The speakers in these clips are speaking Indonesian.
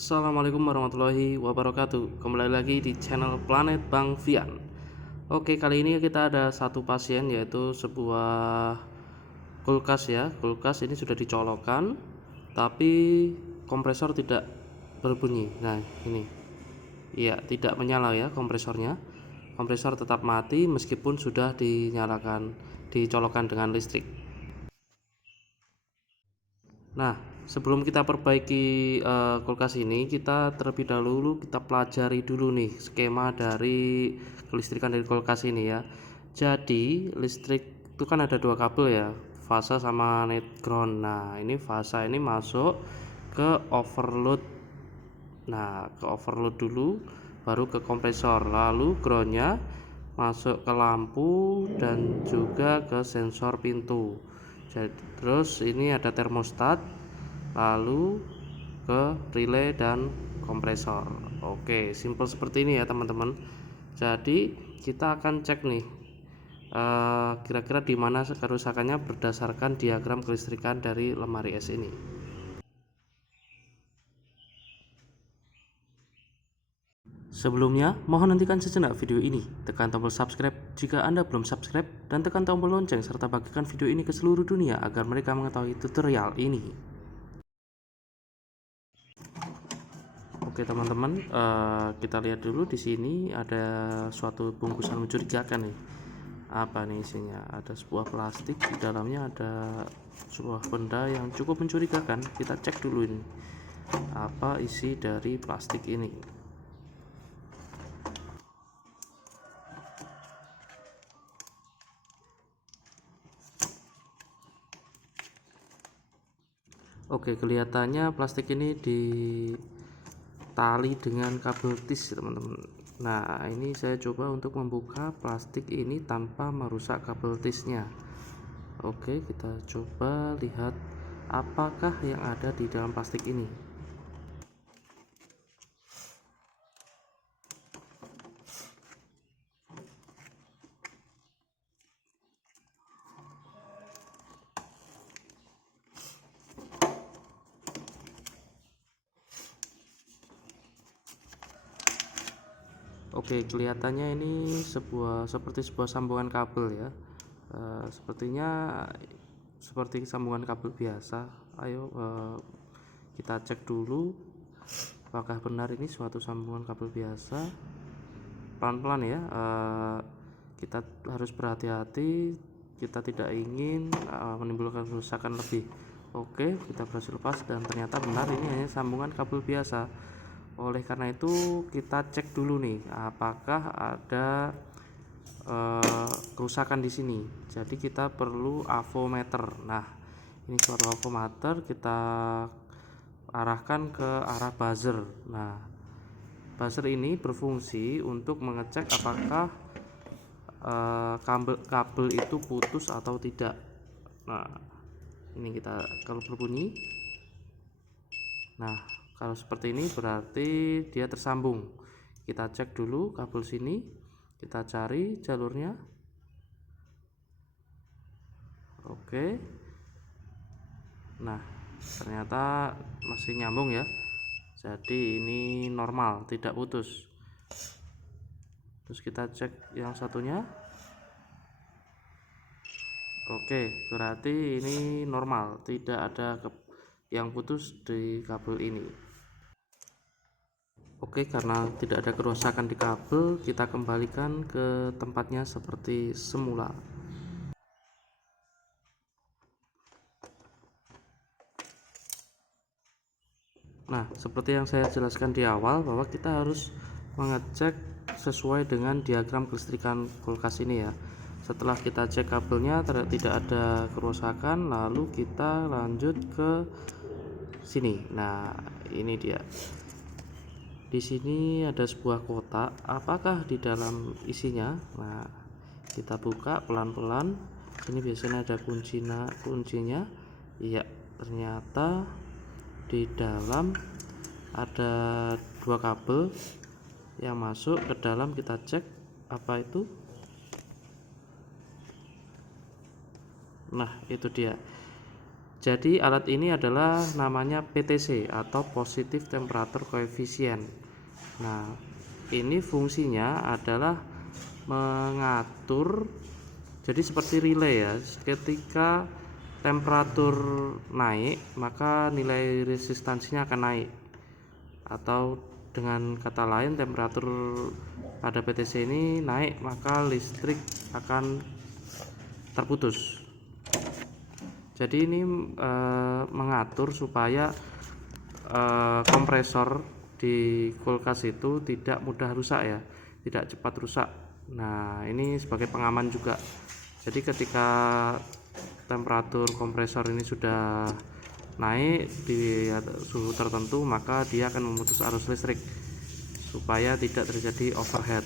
Assalamualaikum warahmatullahi wabarakatuh. Kembali lagi di channel Planet Bang Vian. Oke, kali ini kita ada satu pasien, yaitu sebuah kulkas ya. Kulkas ini sudah dicolokkan, tapi kompresor tidak berbunyi. Nah, ini. Iya, tidak menyala ya kompresornya. Kompresor tetap mati meskipun sudah dicolokkan dengan listrik. Nah, sebelum kita perbaiki kulkas ini, kita terlebih dahulu kita pelajari dulu nih skema dari kelistrikan dari kulkas ini ya. Jadi listrik itu kan ada dua kabel ya, fasa sama net ground. Nah, ini fasa ini masuk ke overload. Nah, ke overload dulu, baru ke kompresor, lalu groundnya masuk ke lampu dan juga ke sensor pintu. Jadi terus ini ada termostat, lalu ke relay dan kompresor. Oke, simple seperti ini ya teman-teman. Jadi kita akan cek nih kira-kira di mana kerusakannya berdasarkan diagram kelistrikan dari lemari es ini. Sebelumnya, mohon hentikan sejenak video ini, tekan tombol subscribe jika Anda belum subscribe, dan tekan tombol lonceng serta bagikan video ini ke seluruh dunia agar mereka mengetahui tutorial ini. Oke teman-teman, kita lihat dulu di sini ada suatu bungkusan mencurigakan nih. Apa nih isinya? Ada sebuah plastik, di dalamnya ada sebuah benda yang cukup mencurigakan. Kita cek dulu ini, apa isi dari plastik ini. Oke, kelihatannya plastik ini ditali dengan kabel tis teman-teman. Nah, ini saya coba untuk membuka plastik ini tanpa merusak kabel tisnya. Oke, kita coba lihat apakah yang ada di dalam plastik ini. Oke, kelihatannya ini seperti sebuah sambungan kabel ya. Sepertinya seperti sambungan kabel biasa. Ayo kita cek dulu apakah benar ini suatu sambungan kabel biasa. Pelan-pelan ya, kita harus berhati-hati, kita tidak ingin menimbulkan kerusakan lebih. Oke, kita berhasil lepas dan ternyata benar ini hanya sambungan kabel biasa. Oleh karena itu kita cek dulu nih apakah ada kerusakan di sini. Jadi kita perlu avometer. Nah, ini suatu avometer, kita arahkan ke arah buzzer. Nah, buzzer ini berfungsi untuk mengecek apakah kabel itu putus atau tidak. Nah, ini kita kalau berbunyi, nah kalau seperti ini berarti dia tersambung. Kita cek dulu kabel sini, kita cari jalurnya. Oke, nah ternyata masih nyambung ya, jadi ini normal, tidak putus. Terus kita cek yang satunya. Oke, berarti ini normal, tidak ada yang putus di kabel ini. Oke, karena tidak ada kerusakan di kabel, kita kembalikan ke tempatnya seperti semula. Nah, seperti yang saya jelaskan di awal, bahwa kita harus mengecek sesuai dengan diagram kelistrikan kulkas ini ya. Setelah kita cek kabelnya tidak ada kerusakan, lalu kita lanjut ke sini. Nah, ini dia. Di sini ada sebuah kotak. Apakah di dalam isinya? Nah, kita buka pelan-pelan. Ini biasanya ada kuncinya. Iya, ternyata di dalam ada dua kabel yang masuk ke dalam. Kita cek apa itu. Nah, itu dia. Jadi alat ini adalah namanya PTC atau Positive Temperature Coefficient. Nah, ini fungsinya adalah mengatur, jadi seperti relay ya, ketika temperatur naik maka nilai resistansinya akan naik, atau dengan kata lain temperatur pada PTC ini naik maka listrik akan terputus. Jadi ini mengatur supaya kompresor di kulkas itu tidak mudah rusak ya, tidak cepat rusak. Nah, ini sebagai pengaman juga. Jadi ketika temperatur kompresor ini sudah naik di suhu tertentu, maka dia akan memutus arus listrik supaya tidak terjadi overheat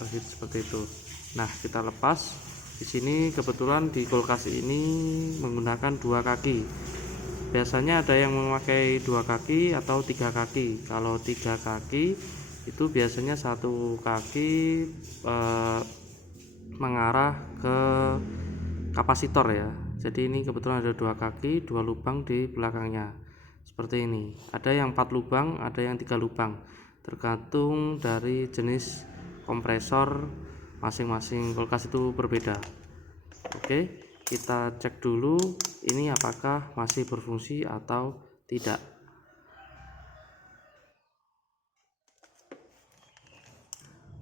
seperti itu. Nah, kita lepas. Di sini kebetulan di kulkas ini menggunakan 2 kaki. Biasanya ada yang memakai 2 kaki atau 3 kaki. Kalau 3 kaki itu biasanya 1 kaki mengarah ke kapasitor ya. Jadi ini kebetulan ada 2 kaki, 2 lubang di belakangnya. Seperti ini. Ada yang 4 lubang, ada yang 3 lubang. Tergantung dari jenis kompresor masing-masing kulkas itu berbeda. Oke, kita cek dulu ini apakah masih berfungsi atau tidak.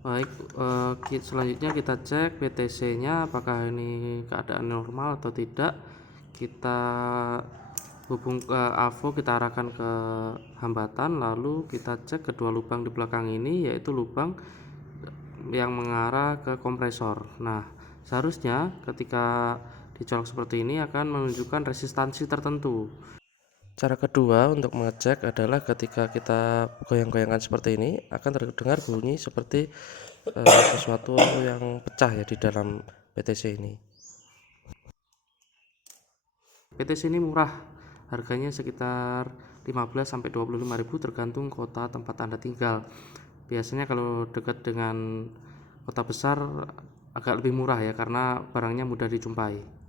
Baik, selanjutnya kita cek PTC nya apakah ini keadaan normal atau tidak. Kita hubung ke AVO, kita arahkan ke hambatan, lalu kita cek kedua lubang di belakang ini, yaitu lubang yang mengarah ke kompresor. Nah, seharusnya ketika dicolok seperti ini akan menunjukkan resistansi tertentu. Cara kedua untuk mengecek adalah ketika kita goyang-goyangkan seperti ini akan terdengar bunyi seperti sesuatu yang pecah ya di dalam PTC ini. PTC ini murah, harganya sekitar 15-25 ribu tergantung kota tempat Anda tinggal. Biasanya kalau dekat dengan kota besar agak lebih murah ya, karena barangnya mudah dijumpai.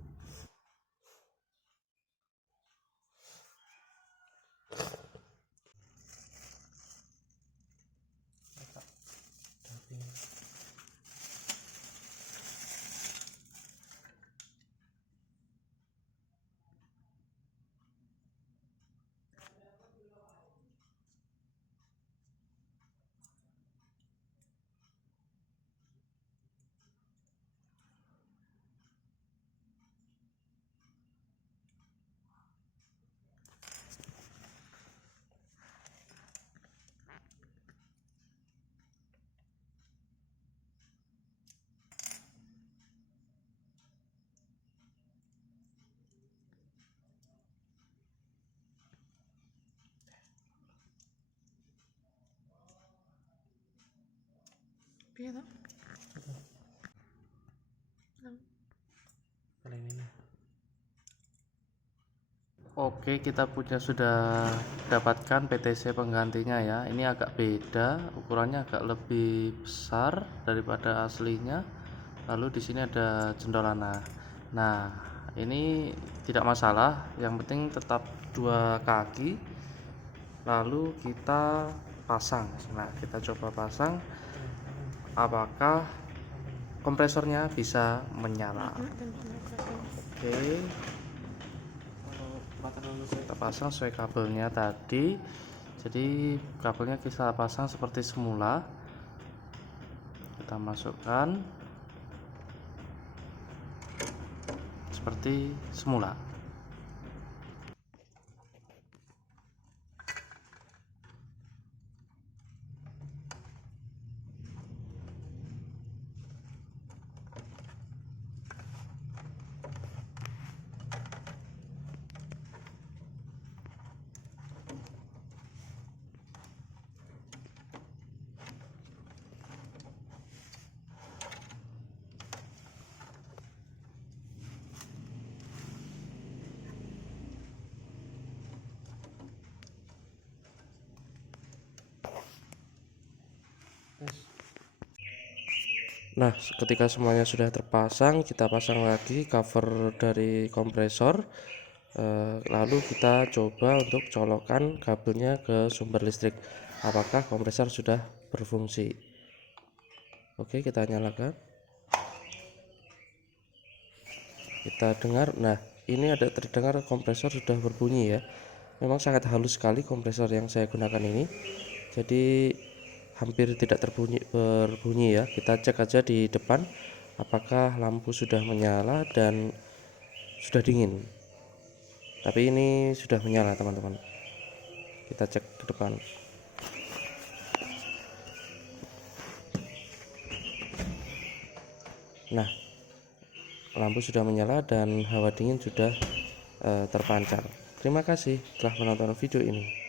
Oke, kita sudah dapatkan PTC penggantinya ya. Ini agak beda, ukurannya agak lebih besar daripada aslinya. Lalu di sini ada jendolana. Nah, ini tidak masalah, yang penting tetap 2 kaki. Lalu kita pasang. Nah, kita coba pasang apakah kompresornya bisa menyala. Oke, kita pasang sesuai kabelnya tadi. Jadi kabelnya kita pasang seperti semula, kita masukkan seperti semula. Nah, ketika semuanya sudah terpasang, kita pasang lagi cover dari kompresor. Lalu kita coba untuk colokkan kabelnya ke sumber listrik. Apakah kompresor sudah berfungsi? Oke, kita nyalakan. Kita dengar, nah ini ada terdengar kompresor sudah berbunyi ya. Memang sangat halus sekali kompresor yang saya gunakan ini. Jadi hampir tidak berbunyi ya. Kita cek aja di depan apakah lampu sudah menyala dan sudah dingin. Tapi ini sudah menyala teman-teman. Kita cek ke depan. Nah, lampu sudah menyala dan hawa dingin sudah terpancar. Terima kasih telah menonton video ini.